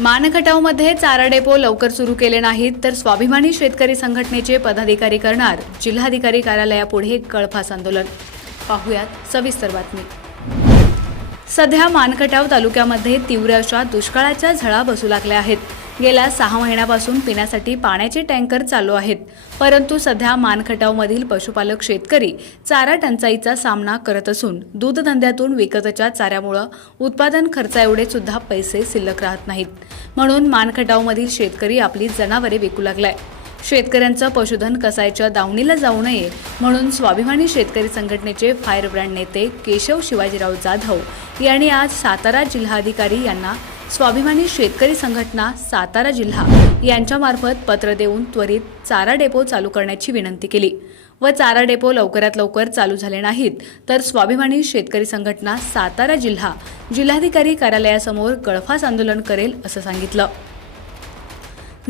मानखटावमध्ये चारा डेपो लवकर सुरू केले नाहीत तर स्वाभिमानी शेतकरी संघटनेचे पदाधिकारी करणार जिल्हाधिकारी कार्यालयापुढे गळफास आंदोलन. पाहुयात सविस्तर बातमी. सध्या मानखटाव तालुक्यामध्ये तीव्र अशा दुष्काळाच्या झळा बसू लागल्या आहेत. गेल्या सहा महिन्यापासून पिण्यासाठी पाण्याचे टँकर चालू आहेत. परंतु सध्या मानखटावमधील पशुपालक शेतकरी चारा टंचाईचा सामना करत असून दूधधंद्यातून विकतच्या चाऱ्यामुळं उत्पादन खर्चाएवढे सुद्धा पैसे शिल्लक राहत नाहीत. म्हणून मानखटावमधील शेतकरी आपली जनावरे विकू लागलाय. शेतकऱ्यांचं पशुधन कसायच्या दावणीला जाऊ नये म्हणून स्वाभिमानी शेतकरी संघटनेचे फायर ब्रँड नेते केशव शिवाजीराव जाधव यांनी आज सातारा जिल्हाधिकारी यांना स्वाभिमानी शेतकरी संघटना सातारा जिल्हा यांच्यामार्फत पत्र देऊन त्वरित चारा डेपो चालू करण्याची विनंती केली. व चारा डेपो लवकरात लवकर चालू झाले नाहीत तर स्वाभिमानी शेतकरी संघटना सातारा जिल्हा जिल्हाधिकारी कार्यालयासमोर गळफास आंदोलन करेल असं सांगितलं.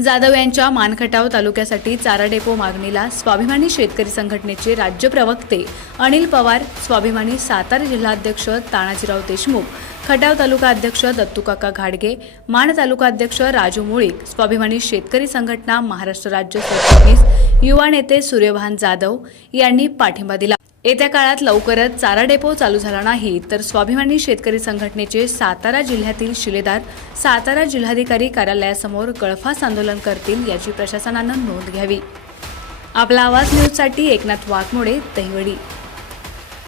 जाधव यांच्या मानखटाव तालुक्यासाठी चारा डेपो मागणीला स्वाभिमानी शेतकरी संघटनेचे राज्य प्रवक्ते अनिल पवार स्वाभिमानी सातारा जिल्हाध्यक्ष तानाजीराव देशमुख खटाव तालुका अध्यक्ष दत्तूकाका घाडगे माण तालुका अध्यक्ष राजू मुळीक स्वाभिमानी शेतकरी संघटना महाराष्ट्र राज्य सरचिटणीस युवा नेते सूर्यभान जाधव यांनी पाठिंबा दिला. येत्या काळात लवकरच चारा डेपो चालू झाला नाही तर स्वाभिमानी शेतकरी संघटनेचे सातारा जिल्ह्यातील शिलेदार सातारा जिल्हाधिकारी कार्यालयासमोर गळफास आंदोलन करतील याची प्रशासनानं नोंद घ्यावी. आपला आवाज न्यूजसाठी एकनाथ वाघमोडे दहिवडी.